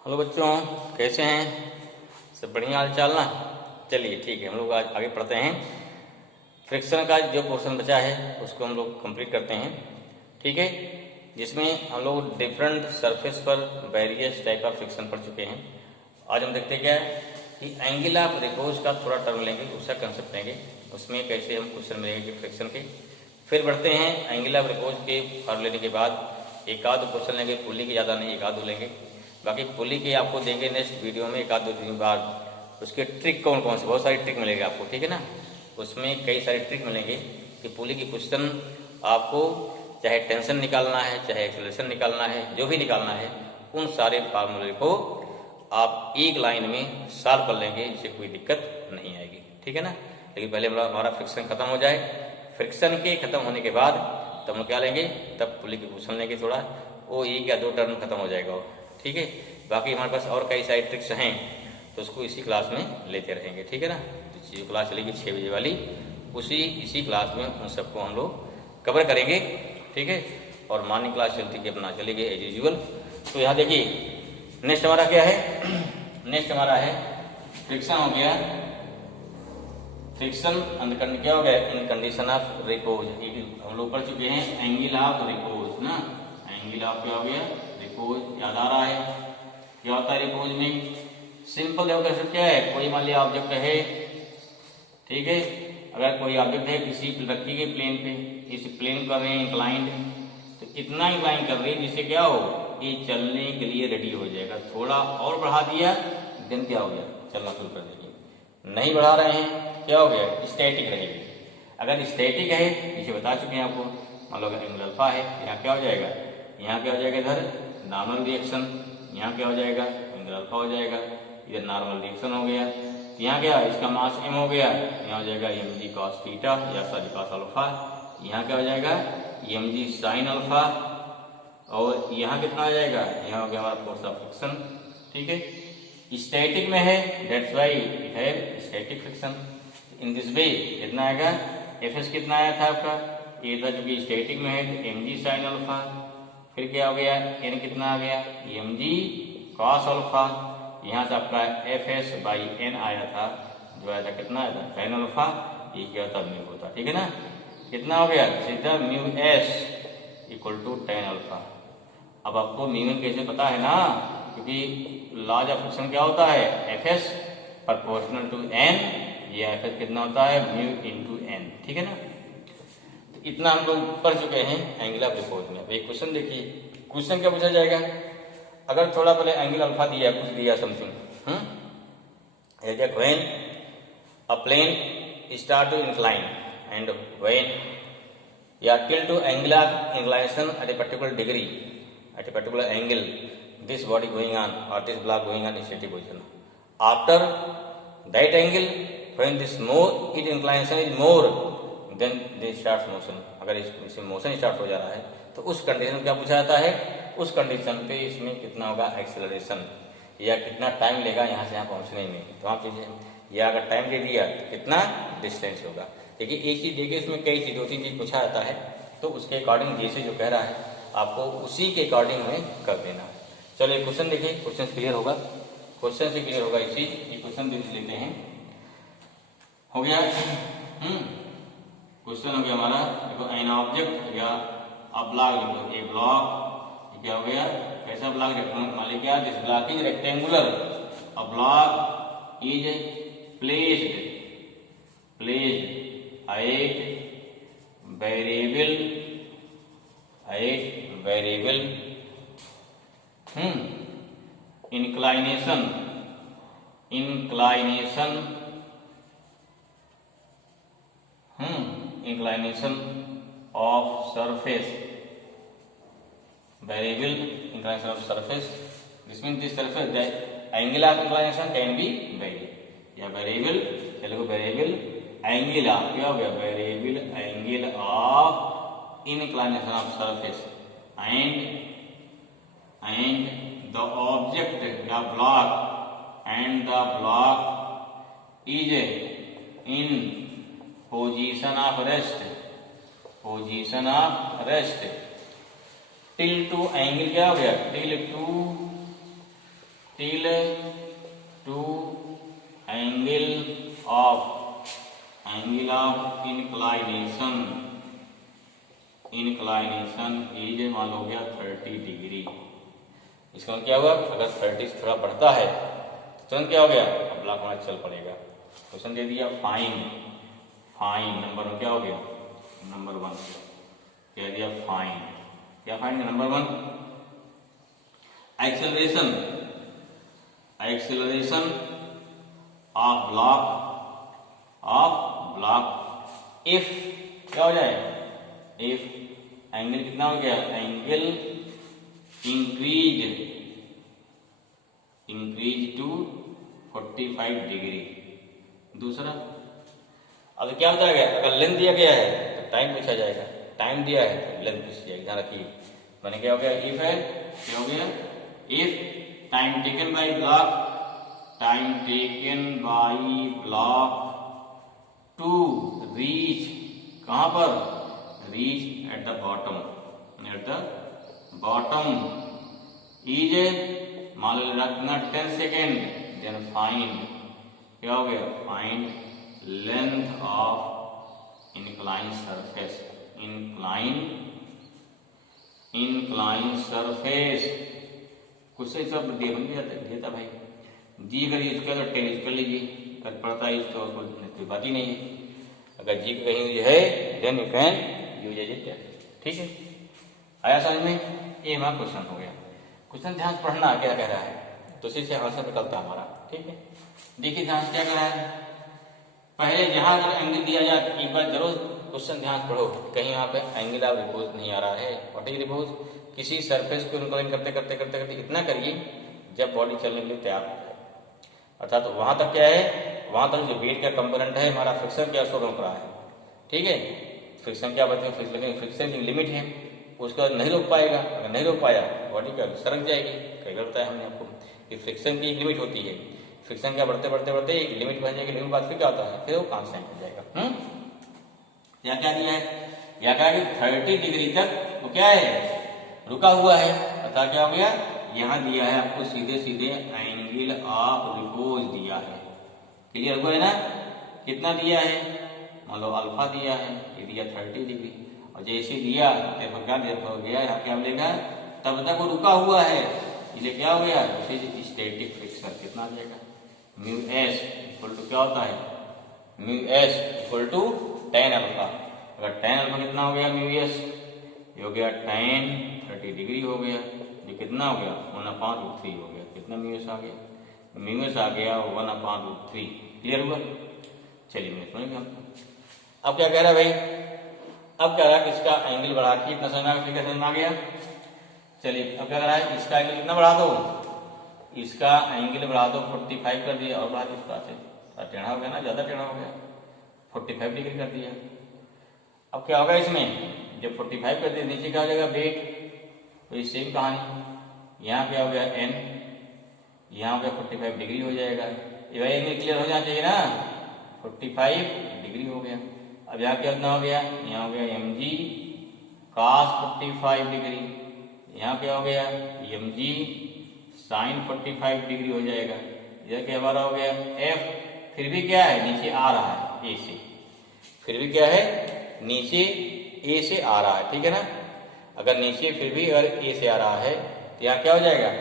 Hello बच्चों, कैसे हैं? सब बढ़िया हाल चाल ना? चलिए ठीक है, हम लोग आज आगे पढ़ते हैं। फ्रिक्शन का जो पोर्शन बचा है उसको हम लोग कंप्लीट करते हैं, ठीक है। जिसमें हम लोग डिफरेंट सरफेस पर वेरियस टाइप ऑफ फ्रिक्शन पढ़ चुके हैं। आज हम देखते क्या है कि एंगल ऑफ रिपोज का थोड़ा टर्म लेंगे, उसका कंसेप्ट लेंगे, उसमें कैसे हम क्वेश्चन मिलेंगे फ्रिक्शन के। फिर बढ़ते हैं एंगल ऑफ रिपोज के फॉर्म लेने के बाद एक आध क्वेश्चन लेंगे, पुली के ज़्यादा नहीं, एक आध लेंगे। बाकी पुली के आपको देंगे नेक्स्ट वीडियो में एक आध दो दिन बाद। उसके ट्रिक कौन कौन से, बहुत सारी ट्रिक मिलेगी आपको, ठीक है ना। उसमें कई सारे ट्रिक मिलेंगे कि पुली की क्वेश्चन आपको चाहे टेंशन निकालना है, चाहे एक्सेलरेशन निकालना है, जो भी निकालना है, उन सारे फार्मूले को आप एक लाइन में सॉल्व कर लेंगे, इससे कोई दिक्कत नहीं आएगी, ठीक है ना। लेकिन पहले हमारा फ्रिक्शन खत्म हो जाए। फ्रिक्शन के खत्म होने के बाद तब हम क्या लेंगे, तब पुली की क्वेश्चन लेंगे। थोड़ा वो एक या दो टर्म खत्म हो जाएगा वो, ठीक है। बाकी हमारे पास और कई सारी ट्रिक्स हैं, तो उसको इसी क्लास में लेते रहेंगे, ठीक है ना। जो क्लास चलेगी 6 बजे वाली, इसी क्लास में उन सबको हम लोग कवर करेंगे, ठीक है। और मॉर्निंग क्लास चलती है अपना चलेगी एज यूजुअल। तो यहाँ देखिए नेक्स्ट हमारा क्या है, नेक्स्ट हमारा है फ्रिक्शन हो गया। फ्रिक्शन क्या हो गया, इन कंडीशन ऑफ रिपोज। हम लोग पढ़ चुके हैं एंगल ऑफ रिपोज ना। एंगल ऑफ क्या हो गया, रिपोज। याद आ रहा है क्या होता है रिपोज में? सिंपल देखो कैसे क्या है, कोई मान लिया ऑब्जेक्ट है, ठीक है। अगर कोई ऑब्जेक्ट है किसी रखी गई प्लेन पे, इस प्लेन कर रहे हैं इंक्लाइंड, तो इतना इंक्लाइन कर रही है जिससे क्या हो, ये चलने के लिए रेडी हो जाएगा। थोड़ा और बढ़ा दिया देन क्या हो गया, चलना शुरू कर देगी। नहीं बढ़ा रहे हैं क्या हो गया, स्टैटिक रहेगी। अगर स्टैटिक है, पीछे बता चुके हैं आपको, मान लो एंगल अल्फा है, यहाँ क्या हो जाएगा, यहाँ क्या हो जाएगा, इधर नॉर्मल रिएक्शन, यहाँ क्या हो जाएगा, एंगल अल्फा हो जाएगा, इधर नॉर्मल रिएक्शन हो गया। तो यहाँ क्या, इसका मास m हो गया, यहाँ हो जाएगा mg cos थीटा या सॉरी cos अल्फा। यहाँ क्या हो जाएगा, mg sin अल्फा। और यहाँ कितना आ जाएगा, यहाँ हो गया हमारा फोर्स ऑफ फ्रिक्शन, ठीक है। स्टैटिक में है, दैट्स व्हाई इट है static friction. In this way कितना आएगा, Fs कितना आया था आपका, ये था, चूंकि स्टैटिक में है तो mg sin अल्फा। फिर क्या हो गया, n कितना आ गया, mg cos अल्फा। यहाँ से आपका Fs बाई n आया था, जो आया था कितना आया था, tan अल्फा। ये क्या होता, म्यू होता, ठीक है ना। कितना हो गया, सीधा mu s equal to tan alpha. अब आपको म्यू कैसे पता है ना, क्योंकि लॉज ऑफ फ्रिक्शन क्या होता है, Fs प्रोपोर्शनल टू n, ये Fs कितना होता है, म्यू इंटू n, ठीक है ना। तो इतना हम लोग पढ़ चुके हैं एंगल ऑफ रिपोज में। एक क्वेश्चन देखिए, क्वेश्चन क्या पूछा जाएगा, अगर थोड़ा पहले एंगल अल्फा दिया, कुछ दिया something, when a plane start to incline and when या till to angle of inclination at a particular degree, at a particular angle, this body going on or this block going on in static position. After that angle, when this more its inclination is more, then this starts motion. अगर इसमें motion start हो जा रहा है तो उस condition क्या पूछा जाता है, उस कंडीशन पे इसमें कितना होगा एक्सेलरेशन, या कितना टाइम लेगा यहाँ से यहाँ पहुँचने में। तो आप चीजें, या अगर टाइम दे दिया तो कितना डिस्टेंस होगा। देखिए एक चीज देखिए, इसमें कई चीज, दो तीन चीज पूछा जाता है, तो उसके अकॉर्डिंग जैसे जो कह रहा है आपको उसी के अकॉर्डिंग में कर देना है। चलिए क्वेश्चन देखिए, क्वेश्चन क्लियर होगा, क्वेश्चन से क्लियर होगा इसी। ये क्वेश्चन देख लेते हैं, हो गया। क्वेश्चन हो गया हमारा, देखो एन ऑब्जेक्ट या अ ब्लॉक, देखो ए ब्लॉक क्या हो गया, कैसा ब्लॉक, मान लीजिए क्या, this block is rectangular, a block is placed at variable inclination of surface, variable inclination of surface. This means this surface, the angle of inclination can be varied, या variable, चलो variable angle of क्या हो गया, variable angle of inclination of surface and the object, the block, and the block is in position of rest till to angle क्या हो गया, till till to angle of inclination is मान लो गया 30 degree. इसका क्या हुआ, अगर 30 से थोड़ा बढ़ता है तो तुरंत क्या हो गया, अब ब्लॉक हमारा चल पड़ेगा। क्वेश्चन दे दिया फाइन नंबर क्या हो गया, नंबर 1 कह दिया फाइन। क्या fine number 1, acceleration of block if क्या हो जाए, इफ एंगल कितना हो गया, एंगल इंक्रीज टू 45 डिग्री। दूसरा, अब क्या बताया गया, अगर लेंथ दिया गया है तो टाइम पूछा जाएगा, टाइम दिया है तो लेंथ पूछी जाएगी, ध्यान रखिए। मैंने क्या हो गया, इफ है, क्या हो गया, if time taken by block to reach, कहां पर, reach at the bottom is मान लो रखना 10 सेकेंड, देन फाइंड क्या हो गया, find length of inclined surface। कुछ से सब देता भाई, जी अगर यूज कर तो 10 यूज कर लीजिए, अगर पड़ता है तो कोई बात ही नहीं है। अगर जी कहीं यूज है then you can use it, ठीक है। आया समझ में, ये हमारा क्वेश्चन हो गया। क्वेश्चन ध्यान से पढ़ना क्या कह रहा है, तो उसी से आंसर निकलता हमारा, ठीक है। देखिए ध्यान से क्या कह रहा है, पहले जहां अगर एंगल दिया जाए एक बार जरूर क्वेश्चन ध्यान से पढ़ो, कहीं यहाँ पे एंगल ऑफ रिपोज नहीं आ रहा है। व्हाट इज रिपोज, किसी सरफेस को इंक्लाइन करते करते करते करते इतना करिए जब बॉडी चलने के लिए तैयार हो जाए, अर्थात तो वहां तक क्या है, वहां तक जो वेट का कंपोनेंट है हमारा फ्रिक्शन क्या शो रोक रहा है, ठीक है। फ्रिक्शन क्या बताए, फ्रिक्शन की लिमिट है, उसका नहीं रोक पाएगा, अगर नहीं रोक पाया बॉडी क्या सरक जाएगी। कई बार बताया हमने आपको कि फ्रिक्शन की एक लिमिट होती है, फ्रिक्शन क्या बढ़ते बढ़ते बढ़ते एक लिमिट बन जाएगी, लिमिट बाद फिर क्या होता है, फिर वो कांस्टेंट हो जाएगा। यहाँ क्या दिया है, यहाँ क्या है 30 डिग्री तक वो क्या है, रुका हुआ है, अर्थात क्या हो गया, यहाँ दिया है आपको सीधे सीधे एंगल ऑफ रिपोज दिया है, क्लियर हुआ है ना। कितना दिया है, मान लो अल्फा दिया है, ये दिया 30 डिग्री, और जैसे दिया देखो क्या हो गया, यहाँ क्या मिलेगा, तब तक वो रुका हुआ है, इसलिए क्या हो गया, स्टैटिक फ्रिक्शन कितना आ जाएगा, म्यू एस इक्वल टू क्या होता है, mu S equal to tan alpha. अगर tan अल्फा कितना हो गया, म्यू एस ये हो गया tan 30 डिग्री हो गया, ये कितना हो गया 1/√3 हो गया, कितना म्यू एस आ गया, म्यू एस आ गया 1/√3, क्लियर हुआ। चलिए मैं समझ गया। अब क्या कह रहा है भाई, अब कह रहा है कि इसका एंगल बढ़ा के इतना समझ में आ गया। चलिए अब क्या कह रहा है, इसका एंगल कितना बढ़ा दो, इसका एंगल बढ़ा दो 45 कर दिया, और बढ़ा दो इसका टेढ़ा हो गया ना, ज्यादा टेढ़ा हो गया, 45 डिग्री कर दिया। अब क्या होगा इसमें, जब 45 कर दिया नीचे क्या हो जाएगा वेट, तो ये सेम कहानी, यहाँ क्या हो गया n, यहाँ पे 45 डिग्री हो जाएगा, ये भाई एंगल क्लियर हो जाना चाहिए ना, 45 डिग्री हो गया। अब यहाँ क्या हो गया, यहाँ हो गया mg cos 45 डिग्री, यहाँ क्या हो गया mg sin 45 डिग्री हो जाएगा। इधर क्या हमारा हो गया f, फिर भी क्या है नीचे आ रहा है a से, फिर भी क्या है नीचे a से आ रहा है, ठीक है ना। अगर नीचे फिर भी अगर a से आ रहा है तो यहाँ क्या हो जाएगा,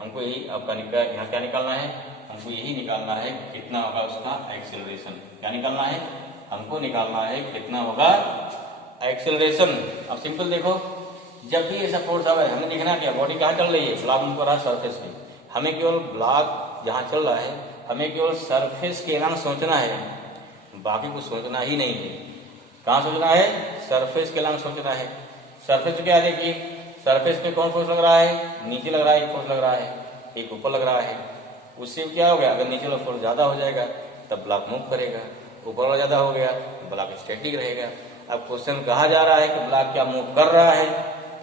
हमको यही आपका यहाँ क्या निकालना है, हमको यही निकालना है कितना होगा उसका एक्सेलरेशन, क्या निकालना है, हमको निकालना है कितना होगा एक्सेलरेशन। अब सिंपल देखो, जब भी ऐसा फोर्स आवे हमें देखना क्या, बॉडी कहाँ चल रही है, ब्लॉक मूव कर रहा है सरफेस पे, हमें केवल ब्लॉक जहाँ चल रहा है हमें केवल सरफेस के नाम सोचना है, बाकी कुछ सोचना ही नहीं है। कहाँ सोचना है, सरफेस के नाम सोचना है। सरफेस पे क्या देखिए, सरफेस पे कौन फोर्स लग रहा है, नीचे लग रहा है, एक फोर्स लग रहा है, एक ऊपर लग रहा है। उससे क्या हो गया, अगर नीचे वाला फोर्स ज्यादा हो जाएगा तब ब्लॉक मूव करेगा, ऊपर वाला ज्यादा हो गया तो ब्लॉक स्टैटिक रहेगा। अब क्वेश्चन कहा जा रहा है कि ब्लॉक क्या मूव कर रहा है,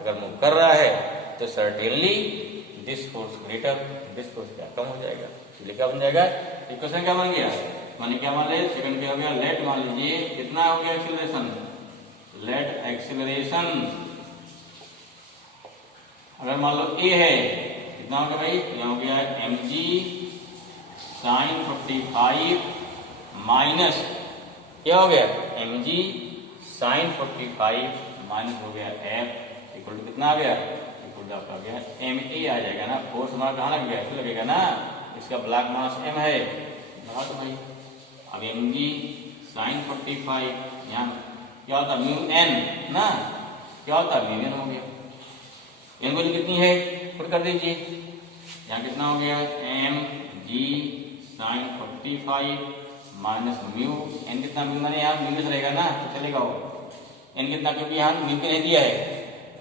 अगर मूव कर रहा है तो certainly this force greater, this force क्या कम हो जाएगा, इसलिए क्या बन जाएगा, इक्वेशन क्या बन गया, माने क्या मान लिया, सेकंड क्या हो गया, लेट मान लीजिए कितना हो गया एक्सीलरेशन, लेट एक्सीलरेशन अगर मान लो a है कितना हो गया भाई, ये हो गया mg sin 45 माइनस क्या हो गया mg sin 45 माइनस हो गया f इक्वल टू कितना आ गया, इक्वल टू आपका आ गया ma आ जाएगा ना। फोर्स हमारा कहाँ लग गया, इसको लगेगा ना, इसका ब्लॉक मास m है लगा तो भाई। अब mg sin 45 यहाँ क्या होता म्यू n ना, क्या होता म्यू n हो गया, एन वैल्यू कितनी है पुट कर दीजिए, यहाँ कितना हो गया M G sine 45 minus mu N कितना, म्यू मैंने यहाँ म्यू रहेगा ना तो चलेगा वो, एन कितना क्योंकि यहाँ म्यू के नहीं दिया है,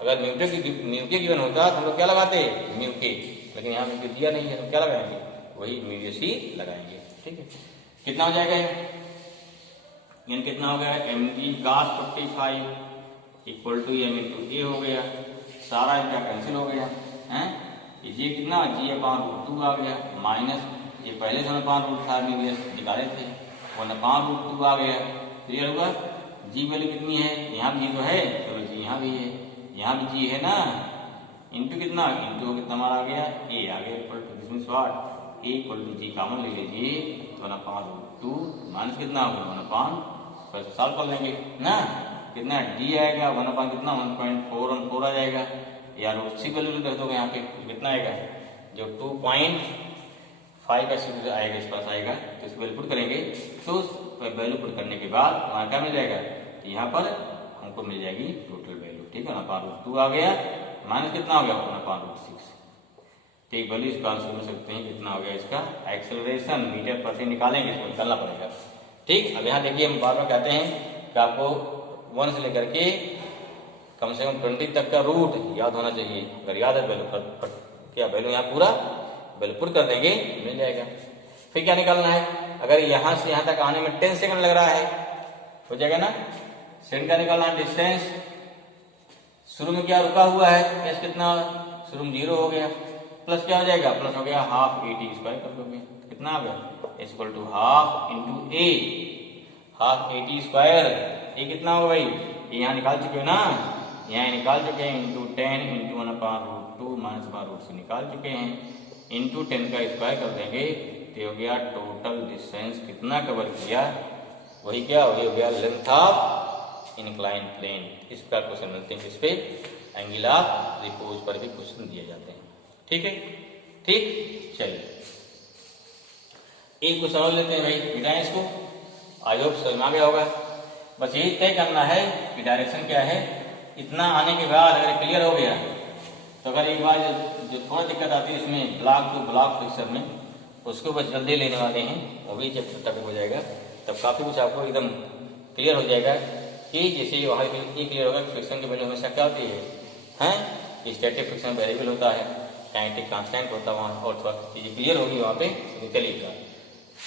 अगर म्यू के गिवन होता तो हम लोग क्या लगाते म्यू के, लेकिन यहाँ म्यू के दिया नहीं है तो क्या लगाएंगे वही म्यू सी लगाएंगे। ठीक है, कितना हो जाएगा एन कितना हो गया एम जी गास 45 इक्वल टू एम इंटू ए हो गया, सारा इनका कैंसिल हो गया हैं, ये कितना जी अपान रूट 2 आ गया माइनस ये पहले से अपान रूट था निकाले थे वो अपान रूट 2 आ गया, क्लियर हुआ। जी वैल्यू कितनी है, यहाँ भी तो है तो जी यहाँ भी है, यहाँ भी जी है ना, इंटू कितना इंटू कितना हमारा आ गया ए आ गया equal to this means what A equal to G common ले लीजिए तो 1 अपान रूट 2 माइनस कितना होगा 1 अपान फिर सॉल्व कर लेंगे ना, कितना डी आएगा 1 अपान कितना 1.414 आ जाएगा, या रूट सी वैल्यू रख दोगे यहाँ पे कितना आएगा जो 2.5 का सी आएगा इस पास आएगा तो इस वैल्यू पुट करेंगे, तो वैल्यू पुट करने के बाद वहाँ क्या मिल जाएगा, तो यहाँ पर हमको मिल जाएगी टोटल वैल्यू। ठीक है, 1 अपान रूट 2 आ गया माइनस कितना हो गया 1 अपान रूट 6। ठीक, वैल्यू इसका आंसर कर सकते हैं कितना हो गया इसका एक्सेलरेशन मीटर पर सेकंड निकालेंगे, इसको निकालना पड़ेगा। ठीक, अब यहाँ देखिए हम बार बार कहते हैं कि आपको 1 से लेकर के कम से कम 20 तक का रूट याद होना चाहिए, अगर याद है वैल्यू क्या वैल्यू यहाँ पूरा वैल्यू पुट कर देंगे मिल जाएगा। फिर क्या निकालना है, अगर यहाँ से यहाँ तक आने में 10 सेकंड लग रहा है हो जाएगा ना, सेकंड का निकालना है डिस्टेंस, शुरू में क्या रुका हुआ है एस कितना शुरू में 0 हो गया, प्लस क्या हो जाएगा प्लस हो गया हाफ ए टी स्क्वायर कर दोगे कितना आ गया S equal to half into A, half A T square ये कितना होगा भाई ये यहाँ निकाल चुके हो ना, यहाँ निकाल चुके हैं into 10 into 1 upon root 2 minus upon root से निकाल चुके हैं, इंटू 10 का स्क्वायर कर देंगे तो हो गया टोटल डिस्टेंस कितना कवर किया, वही क्या वही हो गया लेंथ ऑफ इंक्लाइन प्लेन। इस प्रकार क्वेश्चन मिलते हैं, इस पे एंगल ऑफ रिपोज पर भी क्वेश्चन दिए जाते हैं। ठीक है, ठीक, चलिए एक क्वेश्चन समझ लेते हैं भाई, मिटाएं इसको, आई होप समझ में आ गया होगा। बस यही तय करना है कि डायरेक्शन क्या है, इतना आने के बाद अगर क्लियर हो गया तो अगर एक बार जो थोड़ा दिक्कत आती है इसमें ब्लॉक टू ब्लॉक फिक्सर में, उसको बस जल्दी लेने वाले हैं, वो भी चैप्टर तक हो जाएगा, तब काफ़ी कुछ आपको एकदम क्लियर हो जाएगा कि जैसे वहाँ ये क्लियर होगा कि फ्रिक्शन की वैल्यू हमेशा क्या होती है स्टैटिक फ्रिक्शन वेरिएबल होता है, काइनेटिक कांस्टेंट होता है वहाँ, और थोड़ा चीज़ें क्लियर होगी वहाँ पे चलिएगा।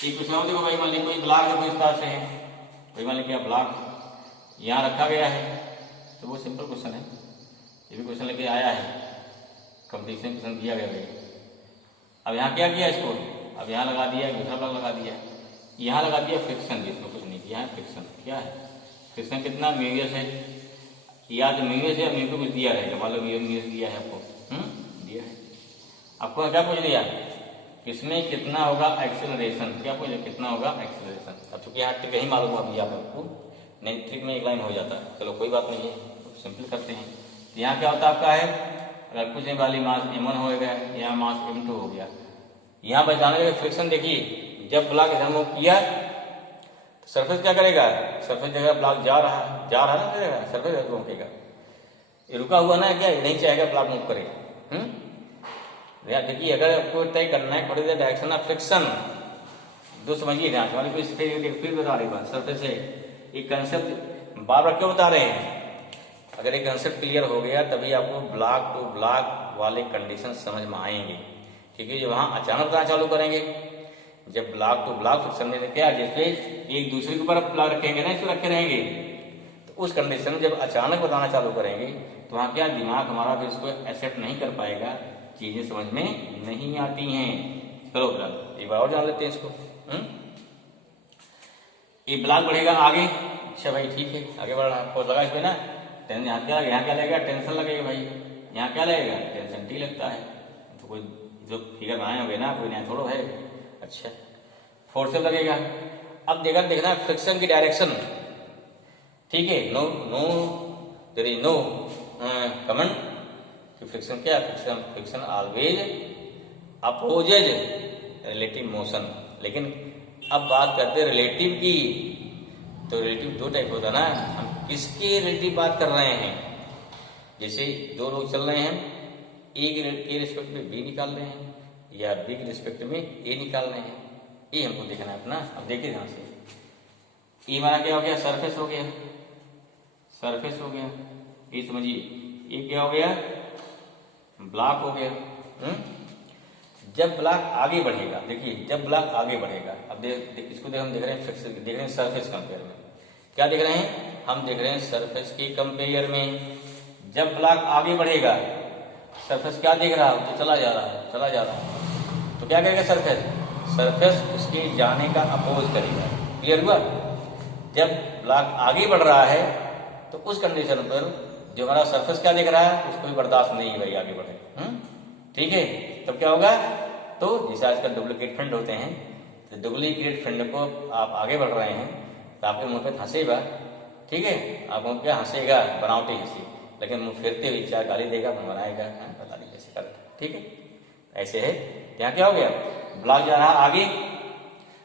एक क्वेश्चन और देखो भाई, मान लीजिए कोई ब्लॉक है कोई इस तरह से है, भाई मान लीजिए ब्लॉक यहाँ रखा गया है, तो वो सिंपल क्वेश्चन है, ये भी क्वेश्चन लेके आया है, कंपटीशन क्वेश्चन दिया गया भाई। अब यहाँ क्या किया इसको, अब यहाँ लगा दिया दूसरा ब्लॉक लगा दिया, यहाँ लगा दिया फ्रिक्शन, जिसमें कुछ नहीं किया है, फ्रिक्शन क्या है, फ्रिक्शन कितना म्यूएस है, या तो म्यूएस है म्यू को कुछ दिया रहेगा, मान लो म्यूएस दिया है आपको, दिया है आपको, क्या पूछ दिया इसमें कितना होगा एक्सेलरेशन, क्या पूछ कितना होगा एक्सेलरेशन। अब चूंकि यहाँ ट्रिक नहीं मालूम अभी आपको, नहीं ट्रिक में एक लाइन हो जाता है, चलो कोई बात नहीं है, सिंपल करते हैं। तो यहाँ क्या होता है आपका है, अगर पूछने वाली मास m1 हो गया, यहाँ मास m2 हो गया, यहाँ पर जाने का फ्रिक्शन देखिए, जब ब्लॉक इधर मूव किया तो सरफेस क्या करेगा, सरफेस जगह ब्लॉक जा रहा है ना करेगा, सरफेस रोकेगा, ये रुका हुआ ना क्या, नहीं चाहेगा ब्लॉक मूव करेगा। देखिए अगर आपको तय करना है what is the direction of friction, दो समझिए ध्यान से, हमारी फिर बता रही बात सरफेस से, एक कंसेप्ट बार बार क्यों बता रहे हैं, अगर एक कंसेप्ट क्लियर हो गया तभी आपको ब्लॉक टू ब्लॉक वाले कंडीशन समझ में आएंगे, क्योंकि जब वहाँ अचानक बताना चालू करेंगे, जब ब्लॉक टू ब्लॉक फ्रिक्शन में क्या जैसे एक दूसरे के ऊपर ब्लॉक रखेंगे ना, इसको रखे रहेंगे, तो उस कंडीशन में जब अचानक बताना चालू करेंगे तो वहाँ क्या दिमाग हमारा भी इसको एक्सेप्ट नहीं कर पाएगा, चीजें समझ में नहीं आती हैं। चलो एक बार और जान लेते हैं इसको। ये ब्लॉक बढ़ेगा आगे, अच्छा भाई ठीक है आगे बढ़ रहा है, फोर्स लगा इसमें ना, यहाँ क्या लगेगा टेंशन लगेगा भाई, यहाँ क्या लगेगा टेंशन टी लगता है, तो कोई जो फिगर बनाए होंगे ना, कोई नया थोड़ा है। अच्छा, फोर्सेस लगेगा। अब देखना फ्रिक्शन की डायरेक्शन, ठीक है। No no there is no comment कि फ्रिक्शन क्या है, friction always opposes relative motion. लेकिन अब बात करते हैं रिलेटिव की, तो रिलेटिव दो टाइप होता है ना, हम किसके रिलेटिव बात कर रहे हैं। जैसे दो लोग चल रहे हैं, ए के रिस्पेक्ट में बी निकाल रहे हैं या बी के रिस्पेक्ट में ए निकाल रहे हैं, ये हमको देखना है अपना। अब देखिए ध्यान से, ये हमारा क्या हो गया, सरफेस हो गया, सरफेस हो गया, ये समझिए। ये क्या हो गया, ब्लॉक हो गया। जब ब्लॉक आगे बढ़ेगा, देखिए जब ब्लॉक आगे बढ़ेगा, अब इसको हम देख रहे हैं फिक्स, देख रहे हैं सरफेस कंपेयर में। क्या देख रहे हैं, हम देख रहे हैं सरफेस के कंपेयर में। जब ब्लॉक आगे बढ़ेगा, सरफेस क्या देख रहा है, तो चला जा रहा है, चला जा रहा है, तो क्या करेगा सरफेस, सरफेस उसके जाने का अपोज करेगा। क्लियर हुआ। जब ब्लॉक आगे बढ़ रहा है तो उस कंडीशन पर जो हमारा सरफेस क्या देख रहा है, उसको भी बर्दाश्त नहीं है भाई आगे बढ़े। ठीक है, तब क्या होगा, तो जैसे आजकल डुप्लीकेट फ्रेंड होते हैं, तो डुप्लीकेट फ्रेंड को आप आगे बढ़ रहे हैं तो आपके मुंह पे हंसेगा, ठीक है, आप मुंह पे हंसेगा, बनावटी हंसी, लेकिन मुंह फेरते हुए चार गाली देगा, मुंह बनाएगा, पता नहीं कैसे करता, ठीक है। ऐसे है, यहाँ क्या हो गया, ब्लॉक जा रहा है आगे,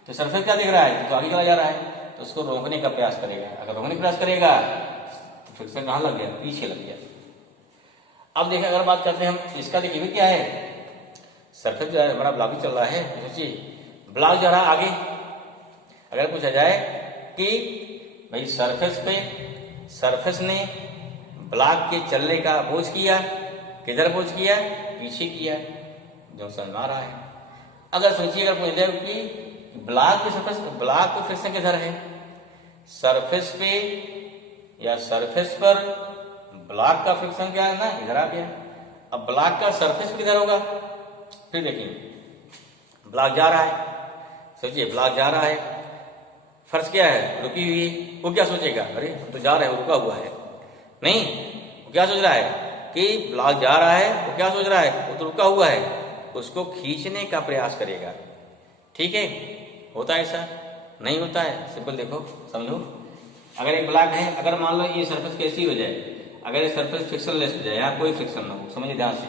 तो सरफेस क्या दिख रहा है, तो आगे चला जा रहा है, तो उसको रोकने का प्रयास करेगा। अगर रोकने का प्रयास करेगा तो फ्रिक्शन कहाँ लग गया, पीछे लग गया। अब देखिए, अगर बात करते हैं हम इसका, देखिए क्या है, सरफेस जो है हमारा ब्लॉक ही चल रहा है, सोचिए ब्लॉक जा रहा है आगे। अगर पूछा जाए कि भाई सरफेस ने ब्लॉक के चलने का अपोज किया, किधर अपोज किया, पीछे किया, जो समझ आ रहा है। अगर सोचिए, अगर पूछ जाए कि ब्लॉक के सरफेस, ब्लॉक को फ्रिक्शन किधर है, सरफेस पे या सरफेस पर ब्लॉक का फ्रिक्शन क्या है ना, इधर आ गया। अब ब्लॉक का सरफेस किधर होगा, फिर देखिए ब्लॉक जा रहा है, सोचिए ब्लॉक जा रहा है, फर्श क्या है, रुकी हुई, वो क्या सोचेगा, अरे तो जा रहा है, रुका हुआ है, नहीं, वो क्या सोच रहा है कि ब्लॉक जा रहा है, वो क्या सोच रहा है, वो तो रुका हुआ है, उसको खींचने का प्रयास करेगा। ठीक है, होता है ऐसा, नहीं होता है, सिंपल देखो समझो। अगर एक ब्लॉक है, अगर मान लो ये सरफेस कैसी हो जाए, अगर ये सरफेस फ्रिक्शनलेस हो जाए, यहाँ कोई फ्रिक्शन ना हो, समझिए ध्यान से,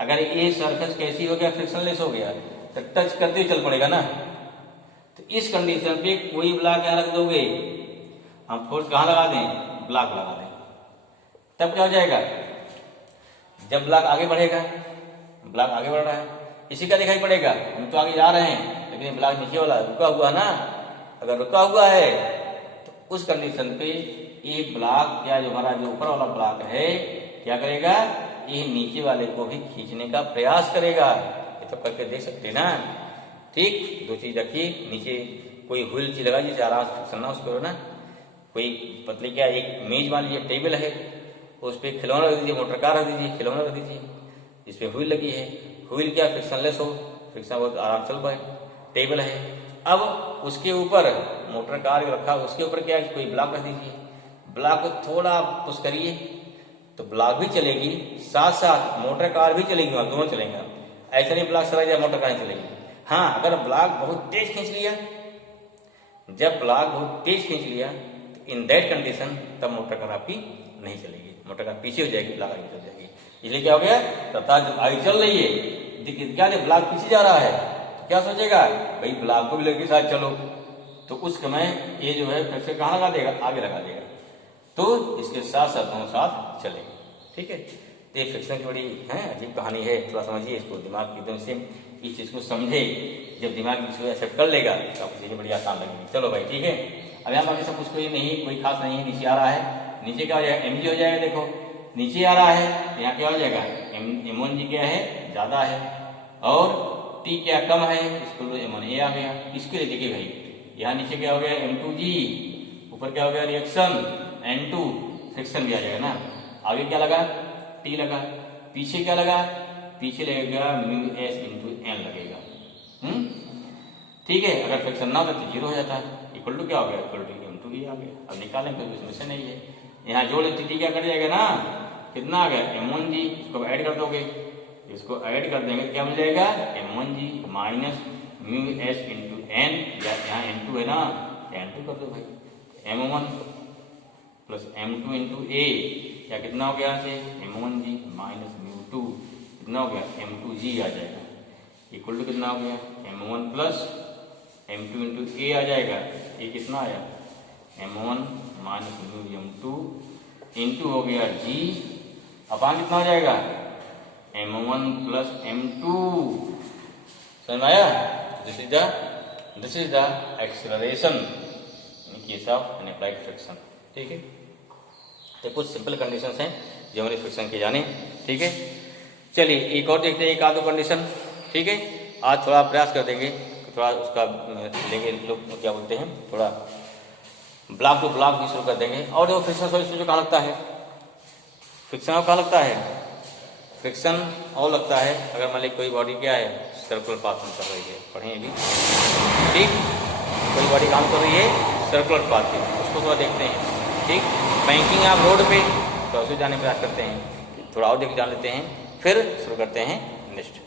अगर ये सरफेस कैसी हो गया, फ्रिक्शनलेस हो गया, तो टच करते ही चल पड़ेगा ना। तो इस कंडीशन पे कोई ब्लॉक यहाँ रख दोगे, हम फोर्स कहाँ लगा दें, ब्लॉक लगा दें, तब क्या हो जाएगा, जब ब्लॉक आगे बढ़ेगा, ब्लॉक आगे बढ़ रहा है, इसी का दिखाई पड़ेगा, हम तो आगे जा रहे हैं, लेकिन ब्लॉक नीचे वाला रुका हुआ ना, अगर रुका हुआ है तो उस कंडीशन पे ये ब्लॉक, या जो हमारा जो ऊपर वाला ब्लॉक है, क्या करेगा, ये नीचे वाले को भी खींचने का प्रयास करेगा। ये तो करके देख सकते ना। ठीक, दो चीज रखिए, नीचे कोई व्हील चीज लगा जिसे आराम से फिसलना उस पर ना, कोई पतली क्या, एक मेज मान लीजिए, टेबल है, उस पर खिलौना रख दीजिए, मोटर कार रख दीजिए, खिलौना रख दीजिए, इसपे व्हील लगी है, व्हील क्या फ्रिक्शनलेस हो, फ्रिक्शन बहुत आराम चल पाए, टेबल है। अब उसके ऊपर मोटर कार रखा, उसके ऊपर क्या कोई ब्लॉक रख दीजिए, ब्लॉक को थोड़ा पुश करिए तो ब्लॉक भी चलेगी, साथ साथ मोटर कार भी चलेगी, और दोनों चलेंगे। ऐसा नहीं ब्लॉक चला जाए मोटर कार नहीं चलेगी। हाँ, अगर ब्लॉक बहुत तेज खींच लिया, जब ब्लॉक बहुत तेज खींच लिया तो इन दैट कंडीशन तब मोटर कार आपकी नहीं चलेगी, मोटर कार पीछे हो जाएगी, ब्लॉक आगे चल जाएगी। इसलिए क्या हो गया, तथा जब आगे चल रही है, क्या ब्लॉक पीछे जा रहा है, तो क्या सोचेगा, भाई ब्लॉक को भी लेके साथ चलो, तो उस समय ये जो है फिर से कहाँ लगा देगा, आगे लगा देगा, तो इसके साथ साथ दोनों साथ चलेंगे। ठीक है, तो ये फ्रिक्शन की बड़ी है अजीब कहानी है, थोड़ा समझिए इसको, दिमाग की एकदम से इस चीज को समझे, जब दिमाग इसको एक्सेप्ट कर लेगा तो आपको चीजें बड़ी आसान लगेगी। चलो भाई ठीक है, अब यहाँ बाकी सब कुछ कोई नहीं, कोई खास नहीं है, नीचे आ रहा है, नीचे क्या हो जाएगा, एम जी हो जाएगा, देखो नीचे आ रहा है, तो यहाँ क्या हो जाएगा, M1G क्या है, ज्यादा है, और T क्या कम है, इसको M1A आ गया। इसके लिए देखिए भाई, यहाँ नीचे क्या हो गया, M2G, ऊपर क्या हो गया, रिएक्शन N2, फ्रिक्शन भी आ जाएगा ना। आगे क्या लगा, T लगा, पीछे क्या लगा, पीछे लगेगा μS × N लगेगा। ठीक है, अगर फ्रिक्शन ना होता तो 0 हो जाता है, इक्वल टू क्या हो गया, इक्वल टू M2E आ गया। अब निकालें तो इसमें से नहीं है, यहाँ जोड़ T क्या कट जाएगा ना, कितना आ गया, M1G, इसको ऐड कर दोगे, इसको ऐड कर देंगे क्या मिल जाएगा, m1g minus mu s into N, या यहाँ n2 है ना, n2 कर दो भाई, m1 प्लस m2 इंटू ए, या कितना हो गया यहाँ से m1g माइनस म्यू2 कितना हो गया m2g आ जाएगा, इक्वल टू कितना हो गया m1 प्लस m2 इंटू ए आ जाएगा, ये कितना आया m1 minus mu m2 into हो गया g अपान कितना हो जाएगा m1 प्लस m2। समझ में आया? This is the acceleration in case of N applied friction. ठीक है, तो कुछ सिंपल कंडीशंस हैं जो हमारे फ्रिक्शन के जाने। ठीक है, चलिए एक और देखते हैं, एक आधो कंडीशन। ठीक है, आज थोड़ा प्रयास कर देंगे, थोड़ा उसका लेंगे लोग क्या बोलते हैं, थोड़ा ब्लॉक टू ब्लॉक भी शुरू कर देंगे। और जो फ्रिक्शन सॉल्यूशन जो कहाँ लगता है, फ्रिक्शन और कहाँ लगता है, फ्रिक्शन और लगता है अगर मान ली कोई बॉडी क्या है सर्कुलर पाथ में कर रही है, पढ़ेंगे। ठीक, कोई बॉडी काम कर रही है सर्कुलर पाथ में, उसको थोड़ा देखते हैं। ठीक, बैंकिंग आप रोड पे तो उसे जाने प्रयास करते हैं, थोड़ा और देख जान लेते हैं, फिर शुरू करते हैं नेक्स्ट।